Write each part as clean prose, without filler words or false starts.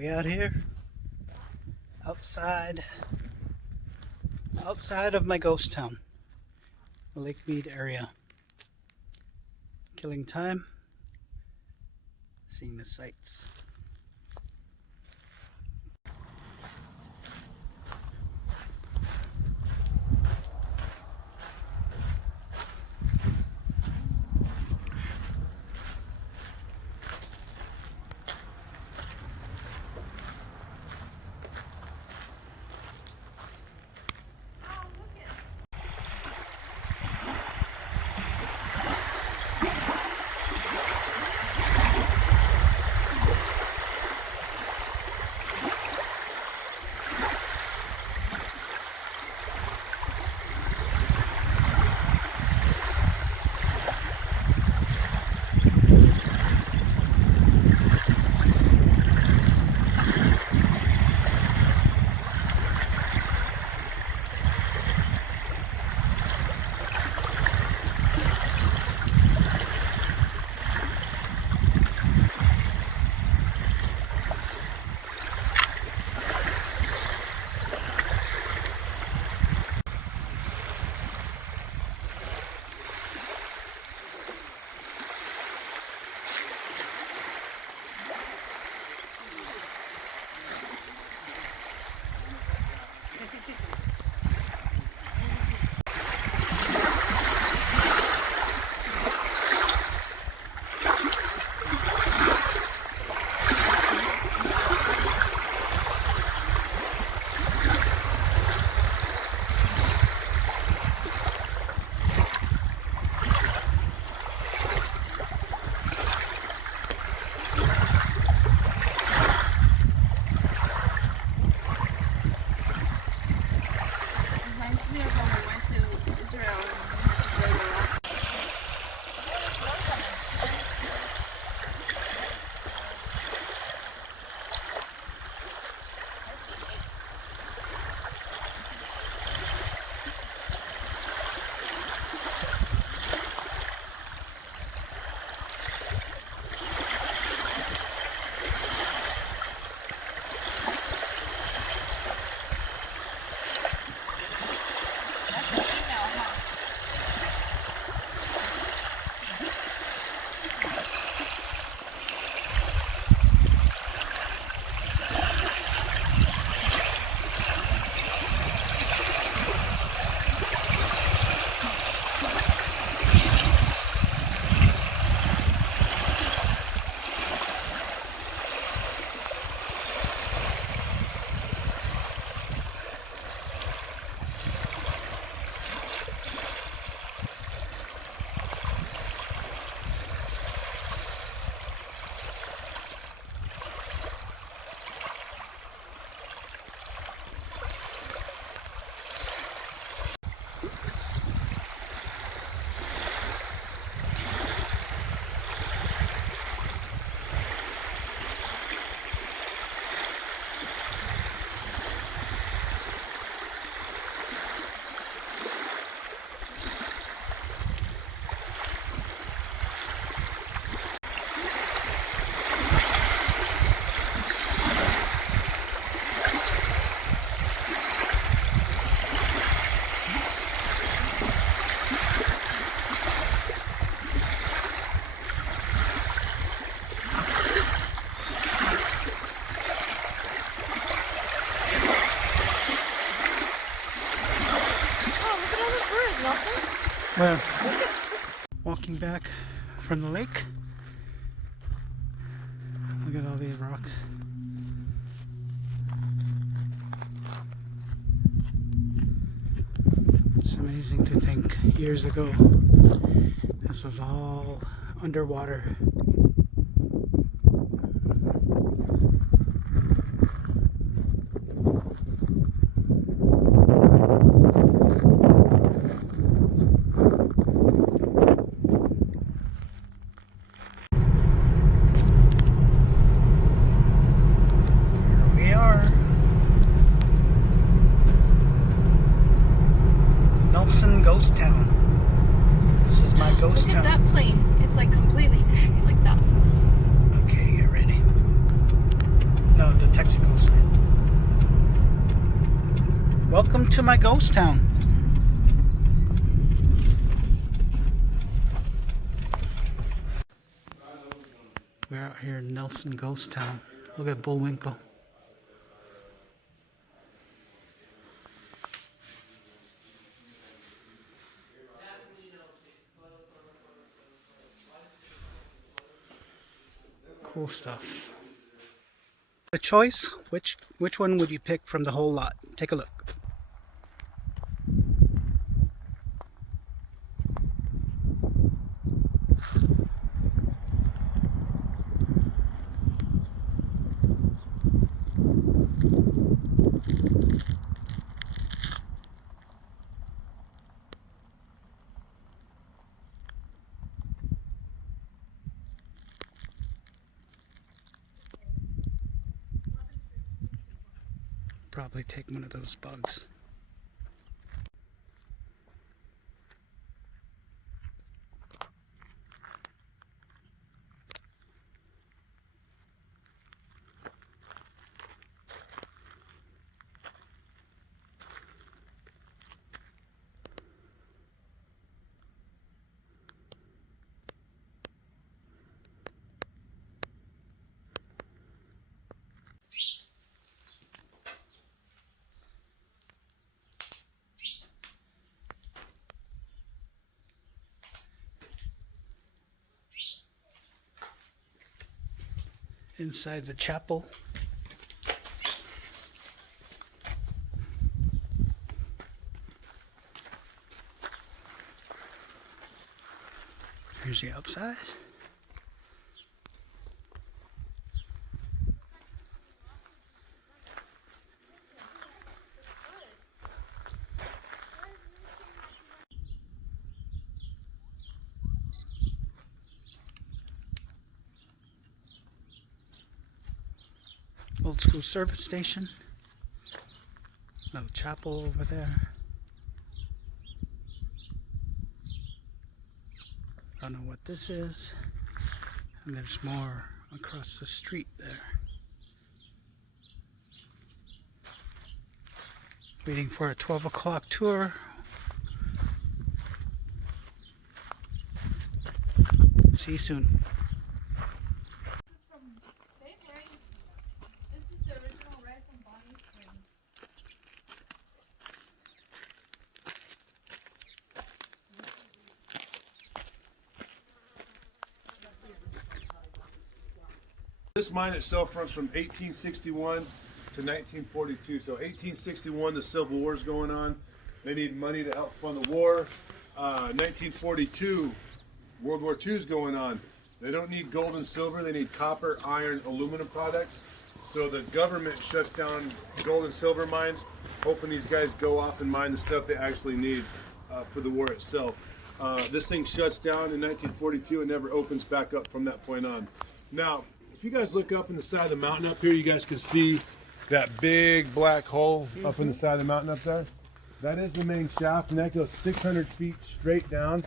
We out here outside of my ghost town, the Lake Mead area. Killing time, seeing the sights. Well, walking back from the lake. Look at all these rocks. It's amazing to think years ago this was all underwater. Ghost town. This is my ghost town. Look at that plane. It's like completely like that. Okay, get ready. No, the Texaco side. Welcome to my ghost town. We're out here in Nelson Ghost Town. Look at Bullwinkle. Cool stuff. A choice? Which one would you pick from the whole lot? Take a look. Probably take one of those bugs. Inside the chapel. Here's the outside. Old school service station. Little chapel over there. Don't know what this is. And there's more across the street there. Waiting for a 12 o'clock tour. See you soon. This mine itself runs from 1861 to 1942. So 1861, the Civil War is going on. They need money to help fund the war. 1942, World War II is going on. They don't need gold and silver. They need copper, iron, aluminum products. So the government shuts down gold and silver mines, hoping these guys go off and mine the stuff they actually need for the war itself. This thing shuts down in 1942 and never opens back up from that point on. Now, if you guys look up in the side of the mountain up here, you guys can see that big black hole up in the side of the mountain up there. That is the main shaft, and that goes 600 feet straight down,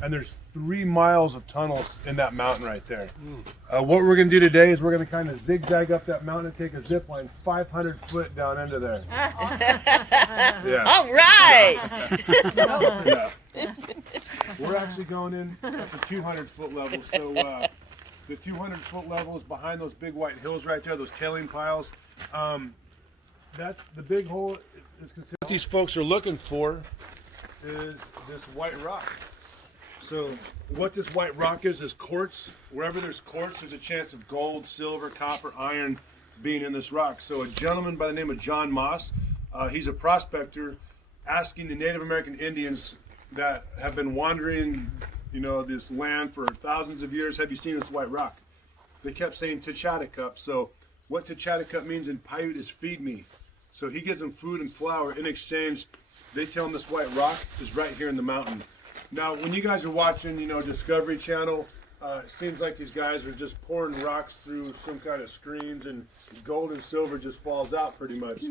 and there's 3 miles of tunnels in that mountain right there. What we're going to do today is we're going to kind of zigzag up that mountain and take a zip line 500 foot down into there. Yeah. All right. Yeah. We're actually going in at the 200 foot level, so the 200 foot level is behind those big white hills right there, those tailing piles. That's the big hole is considered. What these folks are looking for is this white rock. So what this white rock is quartz. Wherever there's quartz, there's a chance of gold, silver, copper, iron being in this rock. So a gentleman by the name of John Moss, he's a prospector, asking the Native American Indians that have been wandering this land for thousands of years, have you seen this white rock? They kept saying Tachatacup. So what Tachatacup means in Paiute is feed me. So he gives them food and flour. In exchange, they tell him this white rock is right here in the mountain. Now, when you guys are watching, Discovery Channel, it seems like these guys are just pouring rocks through some kind of screens and gold and silver just falls out pretty much.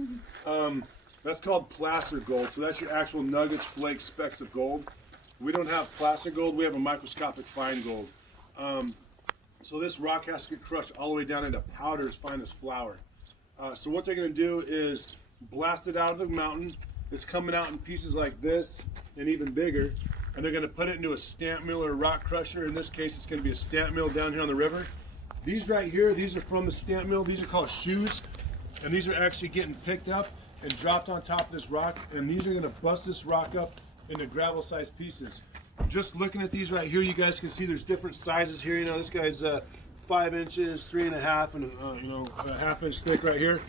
That's called placer gold. So that's your actual nuggets, flakes, specks of gold. We don't have placer gold, we have a microscopic fine gold. So this rock has to get crushed all the way down into powder as fine as flour. So what they're going to do is blast it out of the mountain. It's coming out in pieces like this and even bigger. And they're going to put it into a stamp mill or a rock crusher. In this case, it's going to be a stamp mill down here on the river. These right here, these are from the stamp mill. These are called shoes. And these are actually getting picked up and dropped on top of this rock. And these are going to bust this rock up into gravel-sized pieces. Just looking at these right here, you guys can see there's different sizes here. You know, this guy's 5 inches, 3.5, and a half-inch thick right here.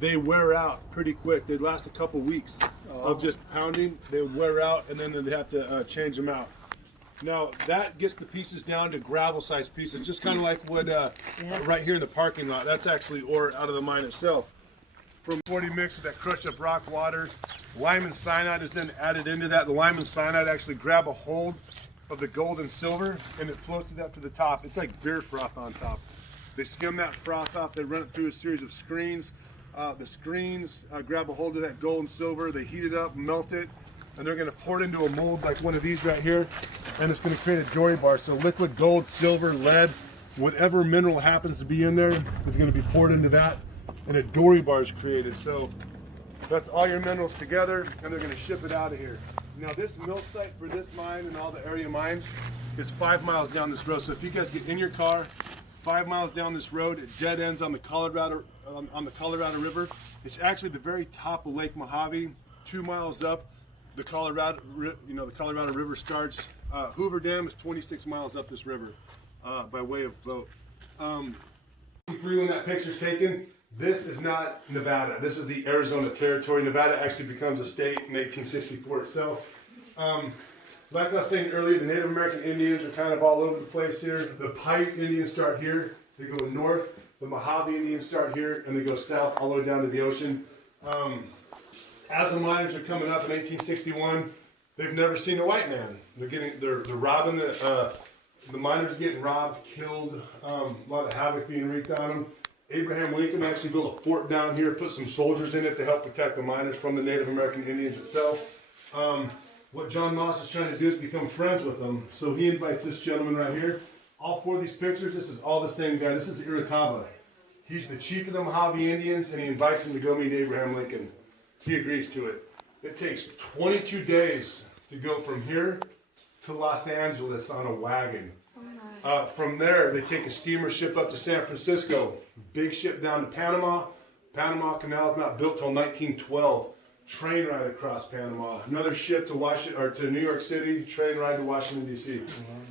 They wear out pretty quick. They last a couple weeks of just pounding. They wear out, and then they have to change them out. Now that gets the pieces down to gravel-sized pieces, just kind of like what right here in the parking lot. That's actually ore out of the mine itself. From 40 mix with that crushed up rock water, lime and cyanide is then added into that. The lime and cyanide actually grab a hold of the gold and silver, and it floats it up to the top. It's like beer froth on top. They skim that froth off. They run it through a series of screens. The screens grab a hold of that gold and silver. They heat it up, melt it, and they're going to pour it into a mold like one of these right here, and it's going to create a dory bar. So liquid gold, silver, lead, whatever mineral happens to be in there is going to be poured into that, and a dory bar is created. So that's all your minerals together, and they're going to ship it out of here. Now this mill site for this mine and all the area mines is 5 miles down this road. So if you guys get in your car 5 miles down this road, it dead ends on the Colorado River. It's actually the very top of Lake Mojave. 2 miles up, the Colorado River starts. Hoover Dam is 26 miles up this river by way of boat. Free when that picture's taken. This is not Nevada. This is the Arizona territory. Nevada actually becomes a state in 1864 itself. Like I was saying earlier, the Native American Indians are kind of all over the place here. The Paiute Indians start here. They go north. The Mojave Indians start here, and they go south all the way down to the ocean. As the miners are coming up in 1861, they've never seen a white man. They're robbing the miners, getting robbed, killed. A lot of havoc being wreaked on them. Abraham Lincoln actually built a fort down here, put some soldiers in it to help protect the miners from the Native American Indians itself. What John Moss is trying to do is become friends with them. So he invites this gentleman right here. All 4 of these pictures, this is all the same guy. This is Iritaba. He's the chief of the Mojave Indians, and he invites him to go meet Abraham Lincoln. He agrees to it. It takes 22 days to go from here to Los Angeles on a wagon. From there, they take a steamer ship up to San Francisco. Big ship down to Panama. Panama Canal is not built till 1912. Train ride across Panama. Another ship to New York City. Train ride to Washington, D.C.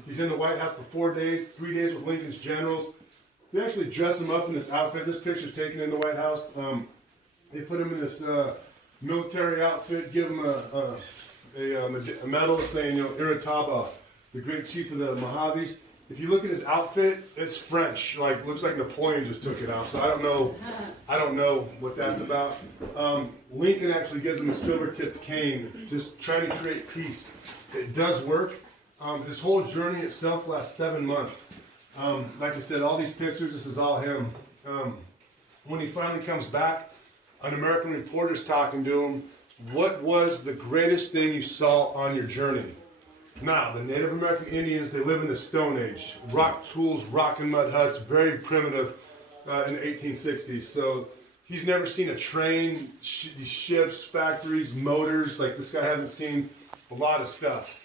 He's in the White House for 4 days. 3 days with Lincoln's generals. They actually dress him up in this outfit. This picture's taken in the White House. They put him in this military outfit, give him a medal saying, Iritaba, the great chief of the Mojaves. If you look at his outfit, it's French. Looks like Napoleon just took it out. So I don't know what that's about. Lincoln actually gives him a silver-tipped cane, just trying to create peace. It does work. This whole journey itself lasts 7 months. Like I said, all these pictures, this is all him. When he finally comes back, an American reporter's talking to him. What was the greatest thing you saw on your journey? Now, the Native American Indians, they live in the Stone Age. Rock tools, rock and mud huts, very primitive in the 1860s. So he's never seen a train, these ships, factories, motors. This guy hasn't seen a lot of stuff.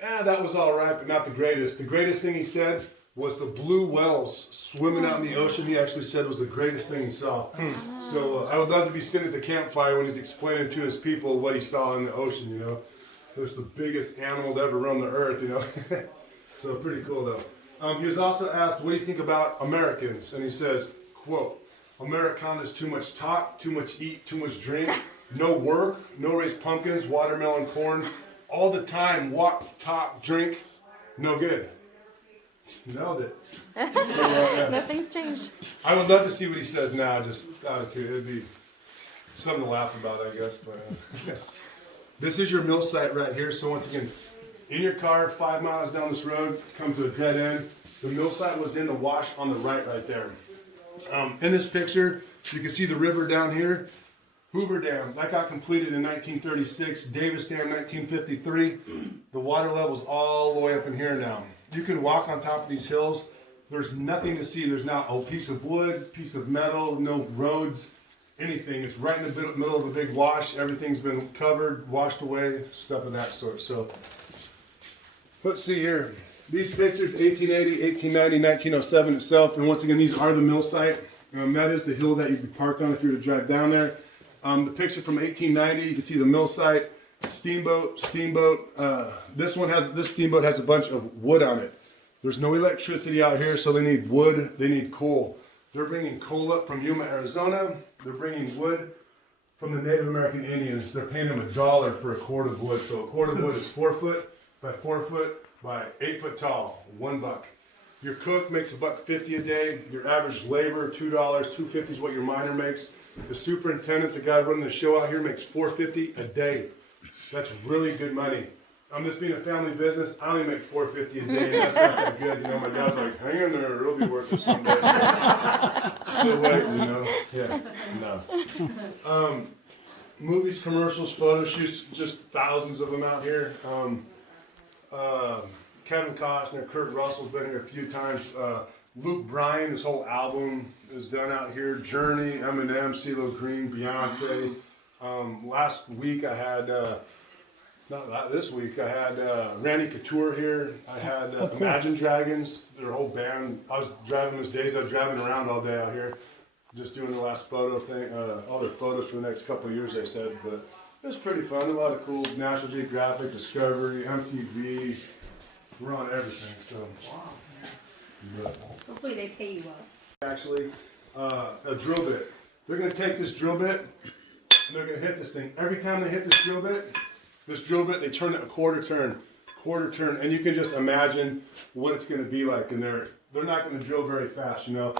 That was all right, but not the greatest. The greatest thing he said was the blue whales swimming out in the ocean. He actually said was the greatest thing he saw. So I would love to be sitting at the campfire when he's explaining to his people what he saw in the ocean, It was the biggest animal to ever roam the earth, So pretty cool, though. He was also asked, what do you think about Americans? And he says, quote, Americana's too much talk, too much eat, too much drink, no work, no raise pumpkins, watermelon, corn, all the time, walk, talk, drink, no good. Nailed it. So, Nothing's changed. I would love to see what he says now, just out of curiosity. It'd be something to laugh about, I guess. But this is your mill site right here. So once again, in your car, 5 miles down this road, come to a dead end. The mill site was in the wash on the right there. In this picture, you can see the river down here. Hoover Dam, that got completed in 1936. Davis Dam, 1953. The water level's all the way up in here now. You can walk on top of these hills. There's nothing to see. There's not a piece of wood, piece of metal, no roads. anything. It's right in the middle of a big wash. Everything's been covered, washed away, stuff of that sort. So let's see here. These pictures, 1880, 1890, 1907 itself. And once again, these are the mill site. That is the hill that you'd be parked on if you were to drive down there. The picture from 1890, you can see the mill site, steamboat. This steamboat has a bunch of wood on it. There's no electricity out here, so they need wood, they need coal. They're bringing coal up from Yuma, Arizona. They're bringing wood from the Native American Indians. They're paying them $1 for a cord of wood. So a cord of wood is 4 foot by 4 foot by 8 foot tall, $1. Your cook makes $1.50 a day. Your average labor, $2, $2.50 is what your miner makes. The superintendent, the guy running the show out here, makes $4.50 a day. That's really good money. This being a family business, I only make $4.50 a day, and that's not that good. You know, my dad's like, hang in there, it'll be worth it someday. Still waiting, you know? Yeah, no. Movies, commercials, photo shoots, just thousands of them out here. Kevin Costner, Kurt Russell's been here a few times. Luke Bryan, his whole album is done out here. Journey, Eminem, CeeLo Green, Beyonce. Last week I had, this week, I had Randy Couture here. I had Imagine Dragons, their whole band. I was driving those days, I was driving around all day out here, just doing the last photo thing, all their photos for the next couple of years, they said. But it was pretty fun, a lot of cool National Geographic, Discovery, MTV. We're on everything, so. Wow. But Hopefully they pay you well. actually, a drill bit. They're going to take this drill bit, and they're going to hit this thing. Every time they hit this drill bit, they turn it a quarter turn, and you can just imagine what it's going to be like. And they're not going to drill very fast, you know.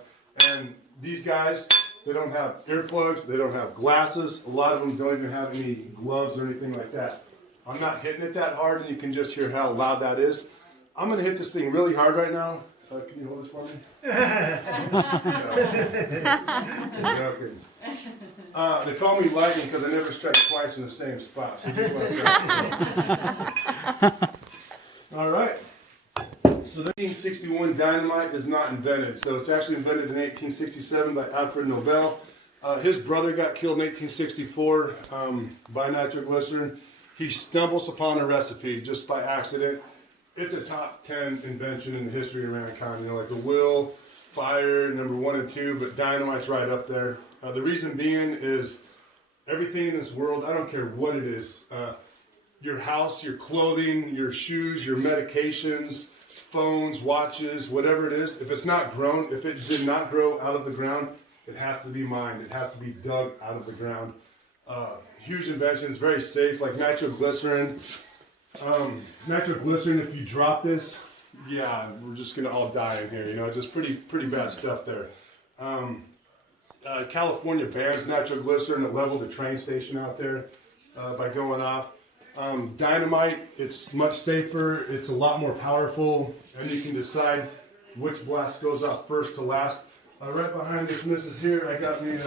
And these guys, they don't have earplugs, they don't have glasses. A lot of them don't even have any gloves or anything like that. I'm not hitting it that hard, and you can just hear how loud that is. I'm going to hit this thing really hard right now. Can you hold this for me? Joking. They call me lightning because I never strike twice in the same spot. So just like that. All right. So the 1861 dynamite is not invented. So it's actually invented in 1867 by Alfred Nobel. His brother got killed in 1864 by nitroglycerin. He stumbles upon a recipe just by accident. It's a top 10 invention in the history of mankind. You know, like the wheel, fire, number 1 and 2, but dynamite's right up there. The reason being is everything in this world, I don't care what it is, your house, your clothing, your shoes, your medications, phones, watches, whatever it is, if it's not grown, if it did not grow out of the ground, it has to be mined. It has to be dug out of the ground. Huge inventions, very safe, like nitroglycerin. Nitroglycerin, if you drop this, yeah, we're just gonna all die in here, you know, just pretty bad stuff there. California bans nitroglycerin that leveled the train station out there by going off. Dynamite, it's much safer, it's a lot more powerful, and you can decide which blast goes off first to last. Right behind this missus here, I got me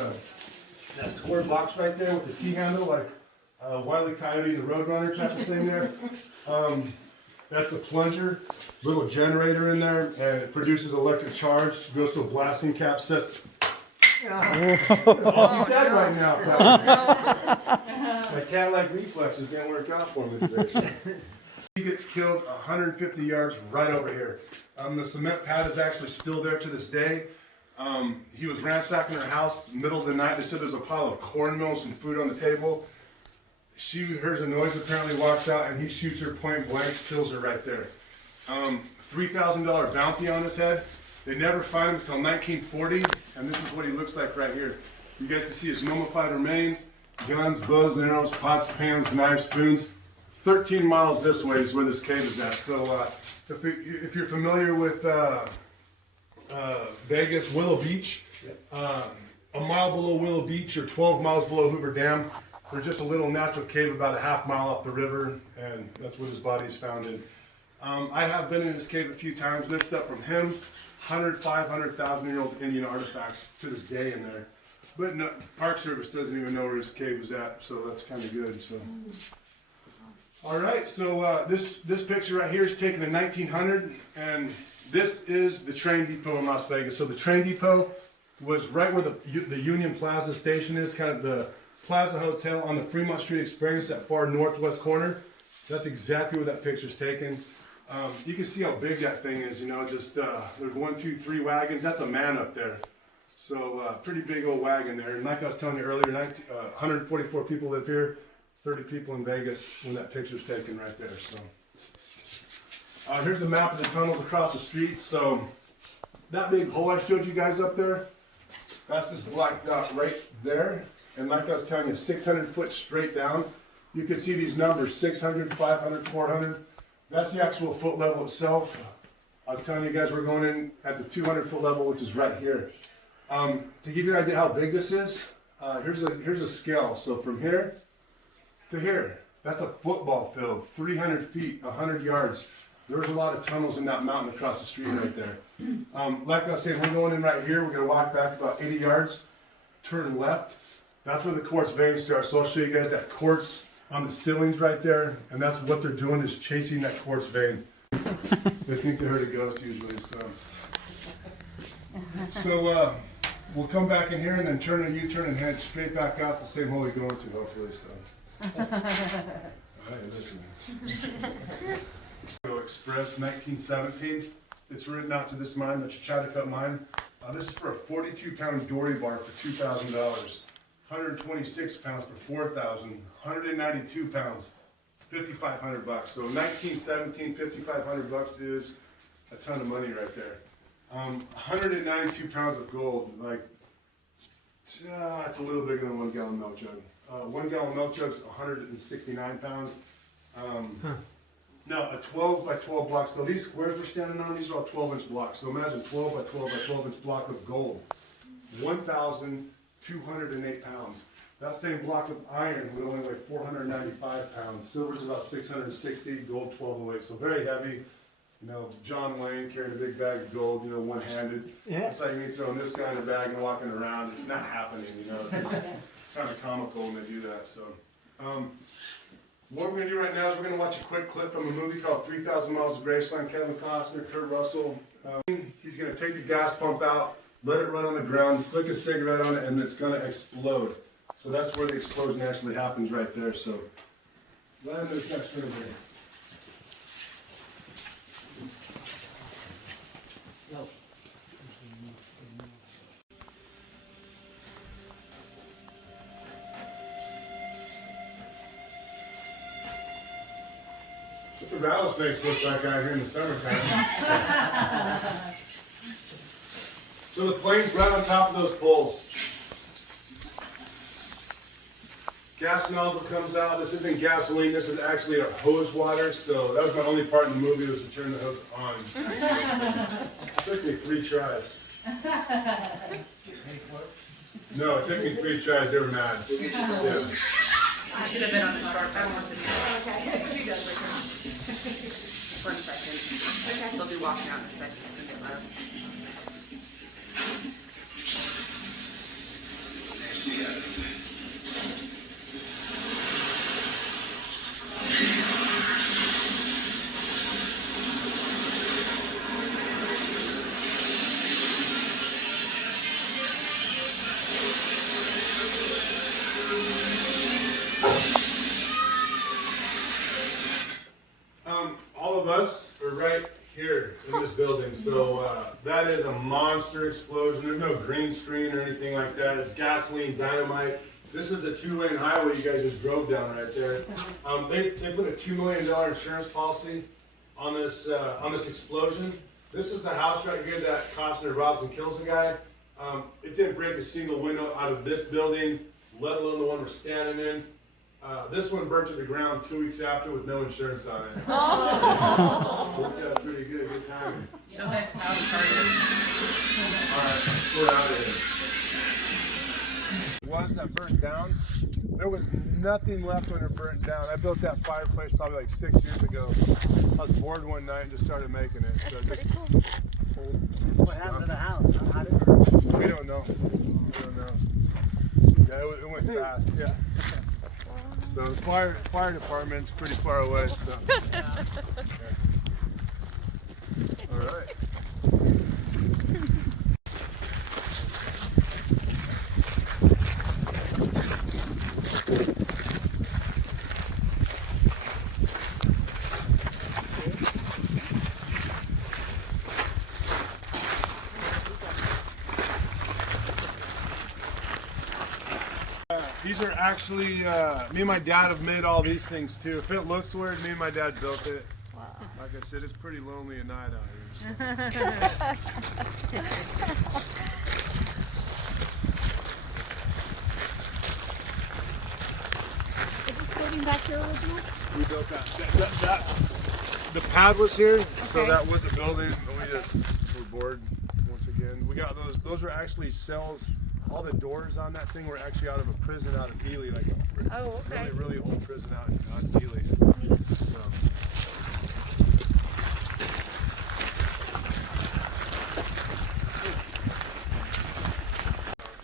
that square box right there with the T-handle, like Wile E. Coyote, the Roadrunner type of thing there. That's a plunger, little generator in there, and it produces electric charge. It goes to a blasting cap set. I'll be dead right now, pal. My cat-like reflexes didn't work out for me today. He gets killed 150 yards right over here. The cement pad is actually still there to this day. He was ransacking her house, middle of the night. They said there's a pile of cornmeal, some food on the table. She hears a noise, apparently walks out, and he shoots her point blank, kills her right there. $3,000 bounty on his head. They never find him until 1940, and this is what he looks like right here. You guys can see his mummified remains, guns, bows and arrows, pots, pans, knives, spoons. 13 miles this way is where this cave is at. So if you're familiar with Vegas, Willow Beach, a mile below Willow Beach or 12 miles below Hoover Dam, there's just a little natural cave about a half mile up the river, and that's what his body is found in. I have been in his cave a few times. There's stuff from him, 500,000-year-old Indian artifacts to this day in there. But no, Park Service doesn't even know where his cave is at, so that's kind of good. So, all right. So this picture right here is taken in 1900, and this is the train depot in Las Vegas. So the train depot was right where the Union Plaza station is, kind of the Plaza Hotel on the Fremont Street Experience, that far northwest corner. That's exactly where that picture's taken. You can see how big that thing is, you know, just, there's 1, 2, 3 wagons. That's a man up there. So, pretty big old wagon there. And like I was telling you earlier, 144 people live here, 30 people in Vegas when that picture's taken right there. So, here's a map of the tunnels across the street. So, that big hole I showed you guys up there, that's this black dot right there. And like I was telling you, 600 foot straight down. You can see these numbers, 600, 500, 400. That's the actual foot level itself. I was telling you guys we're going in at the 200 foot level, which is right here. To give you an idea how big this is, here's a scale. So from here to here, that's a football field, 300 feet, 100 yards. There's a lot of tunnels in that mountain across the street right there. Like I was saying, we're going in right here. We're going to walk back about 80 yards, turn left. That's where the quartz veins start. So I'll show you guys that quartz on the ceilings right there. And that's what they're doing, is chasing that quartz vein. They think they heard a ghost usually. So we'll come back in here and then turn a U-turn and head straight back out the same hole you're going to, hopefully. So. All right, listen. Express 1917. It's written out to this mine, the Chachata mine. This is for a 42-pound dory bar for $2,000, 126 pounds for $4,000, 192 pounds, $5,500. So 1917, $5,500 is a ton of money right there. 192 pounds of gold, like it's a little bigger than 1 gallon milk jug. 1 gallon milk jug is 169 pounds. Now, a 12 by 12 block, so these squares we're standing on, these are all 12-inch blocks. So imagine 12 by 12 by 12-inch block of gold, 1,208 pounds. That same block of iron would only weigh 495 pounds. Silver's about 660, gold 1208, so very heavy. You know, John Wayne carried a big bag of gold, you know, one-handed. Yeah. It's like me throwing this guy in a bag and walking around. It's not happening, you know. It's kind of comical when they do that, so. What we're going to do right now is we're going to watch a quick clip from a movie called 3,000 Miles of Graceland. Kevin Costner, Kurt Russell. He's going to take the gas pump out, let it run on the ground, flick a cigarette on it, and it's going to explode. So that's where the explosion actually happens right there. So, land this next room here. What the rattlesnakes look like out here in the summertime. So the plane's right on top of those poles. Gas nozzle comes out. This isn't gasoline, this is actually our hose water. So that was my only part in the movie, was to turn the hose on. It took me 3 tries. No, it took me 3 tries, they were mad. Yeah. I should have been on the start. I don't want to do that. Okay. She does like that. 1 second. Okay. They'll be walking out in a second. So get loud. All of us are right here in this building, so that is a monster explosion. There's no green screen or anything like that. It's gasoline, dynamite. This is the 2-lane highway you guys just drove down right there. They put a $2 million insurance policy on this explosion. This is the house right here that Costner robs and kills the guy. It didn't break a single window out of this building, let alone the one we're standing in. This one burnt to the ground 2 weeks after with no insurance on it. Worked out pretty good, good timing. Show next house party. Alright, we're out of here. Ones that burnt down, there was nothing left when it burnt down. I built that fireplace probably like 6 years ago. I was bored one night and just started making it. So just What happened to the house? How did it? we don't know. We don't know. Yeah, it went fast. Yeah. So the fire department's pretty far away. So. All right. actually, me and my dad have made all these things too. If it looks weird, me and my dad built it. Wow. Like I said, it's pretty lonely at night out here. So. Is this building back here original? We built that. The pad was here, so Okay. that was a building. We just were bored once again. We got those. Those were actually cells. All the doors on that thing were actually out of a prison out of Ely, like a Oh, okay. really old prison out in Ely. So.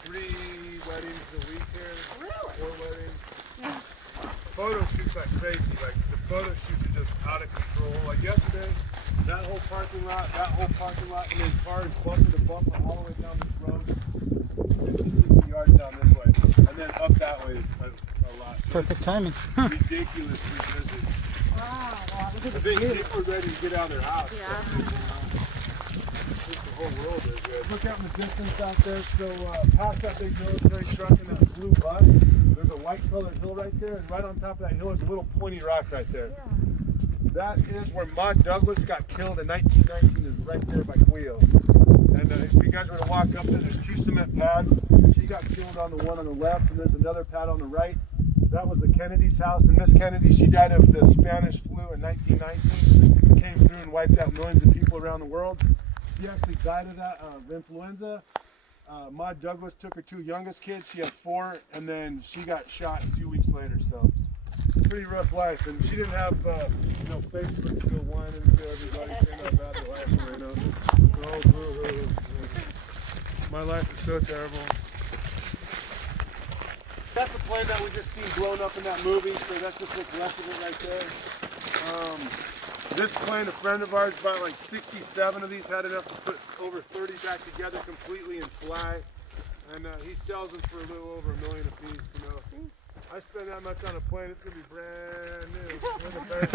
Three weddings a week here. Really? 4 weddings. Photo shoots like crazy. Like the photo shoots are just out of control. Like yesterday, that whole parking lot, and then cars bumper to bumper all the way down this road, 50 yards down this way, and then up that way a lot. So Perfect timing. ridiculously busy. Wow. Wow. I think people are ready to get out of their house. Yeah. The whole world is good. Look out in the distance out there. So past that big military truck and that blue bus, there's a white colored hill right there, and right on top of that hill is a little pointy rock right there. Yeah. That is where Maud Douglas got killed in 1919, is right there by Quio. And if you guys were to walk up there, there's 2 cement pads. She got killed on the one on the left, and there's another pad on the right. That was the Kennedy's house, and Miss Kennedy, she died of the Spanish flu in 1919. Came through and wiped out millions of people around the world. She actually died of that influenza. Maud Douglas took her 2 youngest kids. She had 4, and then she got shot 2 weeks later. So pretty rough life, and she didn't have Facebook to go whine and tell everybody saying how bad the life was. Oh, my life is so terrible. That's the plane that we just seen blown up in that movie, so that's just what's left of it right there. This plane, a friend of ours bought like 67 of these, had enough to put over 30 back together completely and fly. And he sells them for a little over $1 million a piece. I spend that much on a plane, it's gonna be brand new. We're the best.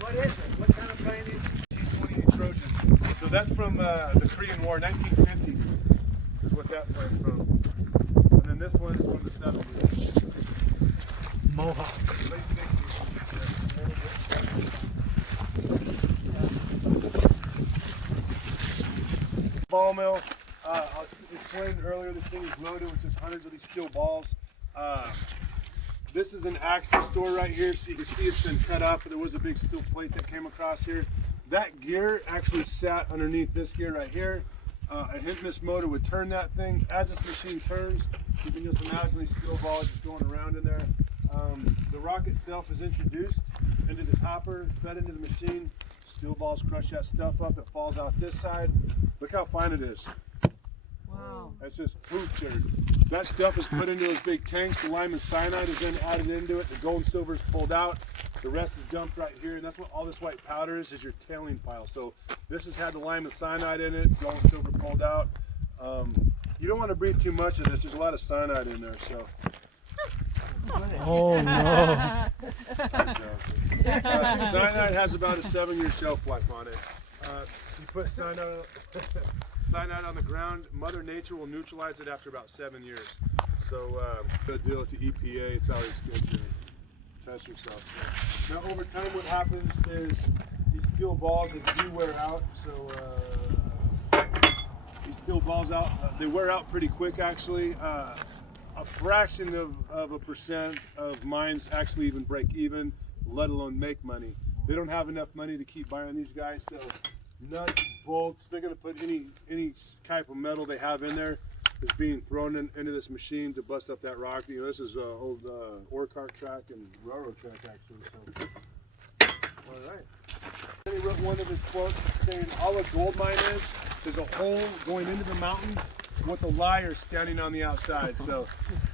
What is it? What kind of plane is it? T-28 Trojan. So that's from the Korean War, 1950s is what that plane's from. And then this one is from the 70s. Mohawk. Late 60s. Ball mill. I was explaining earlier, this thing is loaded with just hundreds of these steel balls. This is an axis store right here, so you can see it's been cut up. There was a big steel plate that came across here. That gear actually sat underneath this gear right here. A hint-miss motor would turn that thing. As this machine turns, you can just imagine these steel balls just going around in there. The rock itself is introduced into this hopper, fed into the machine. Steel balls crush that stuff up. It falls out this side. Look how fine it is. Wow. That's just poof there. That stuff is put into those big tanks. The lime and cyanide is then added into it. The gold and silver is pulled out. The rest is dumped right here. And that's what all this white powder is your tailing pile. So this has had the lime and cyanide in it, gold and silver pulled out. You don't want to breathe too much of this. There's a lot of cyanide in there. So. Oh no. Cyanide has about a 7-year shelf life on it. You put cyanide on the ground, Mother Nature will neutralize it after about 7 years. So good deal with the EPA. It's always good to test yourself. Now over time, what happens is these steel balls they do wear out. So these steel balls they wear out pretty quick actually. A fraction of a percent of mines actually even break even, let alone make money. They don't have enough money to keep buying these guys, so nuts, bolts, they're going to put any type of metal they have in there is being thrown into this machine to bust up that rock. You know, this is old ore cart track and railroad track actually. So, all right. Then he wrote one of his quotes saying, all a gold mine is a hole going into the mountain with a liar standing on the outside. So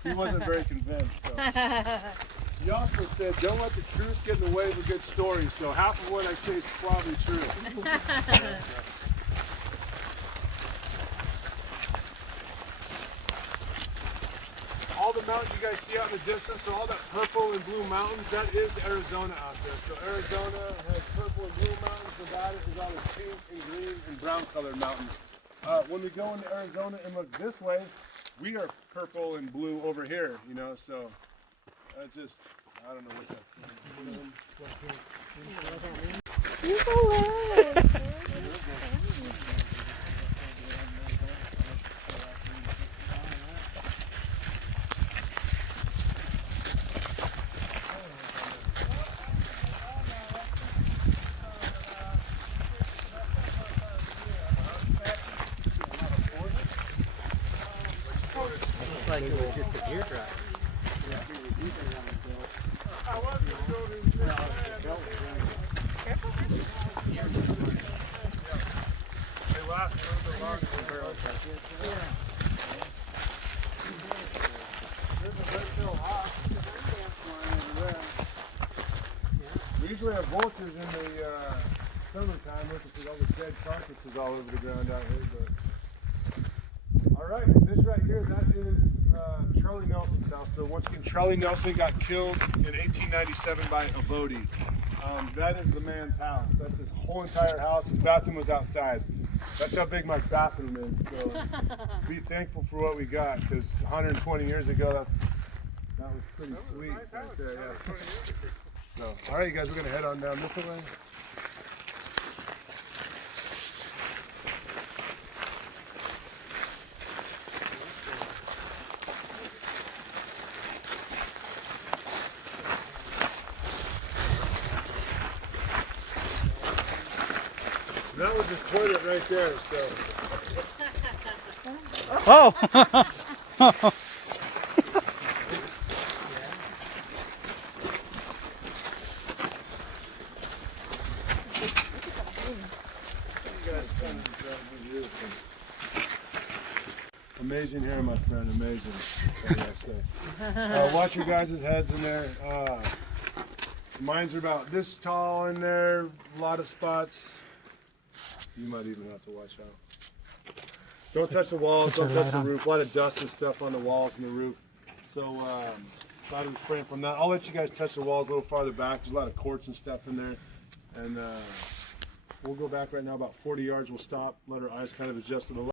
he wasn't very convinced. So. He also said, don't let the truth get in the way of a good story. So half of what I say is probably true. All the mountains you guys see out in the distance, so all that purple and blue mountains, that is Arizona out there. So Arizona has purple and blue mountains. Nevada is all the pink and green and brown colored mountains. When we go into Arizona and look this way, we are purple and blue over here, you know, so that's just, I don't know what that's. Like it was just a deer drive. They last a little bit longer than barrels. There's a red-tailed hawk. We usually have vultures in the summertime looking for all the dead carcasses all over the ground out here. But all right, this right here, that is Charlie Nelson's house. So once again, Charlie Nelson got killed in 1897 by a Bodie. That is the man's house. That's his whole entire house. His bathroom was outside. That's how big my bathroom is. So be thankful for what we got, because 120 years ago, that was pretty sweet right there. Yeah. So, all right, you guys, we're gonna head on down this way. That was his toilet right there, so. Oh! Amazing hair, my friend, amazing. What do I say? Watch your guys' heads in there. Mines are about this tall in there, a lot of spots. You might even have to watch out. Don't touch the walls, don't touch the roof. A lot of dust and stuff on the walls and the roof. So, thought it was spraying from that. I'll let you guys touch the walls a little farther back. There's a lot of quartz and stuff in there. And we'll go back right now about 40 yards. We'll stop, let our eyes kind of adjust to the light.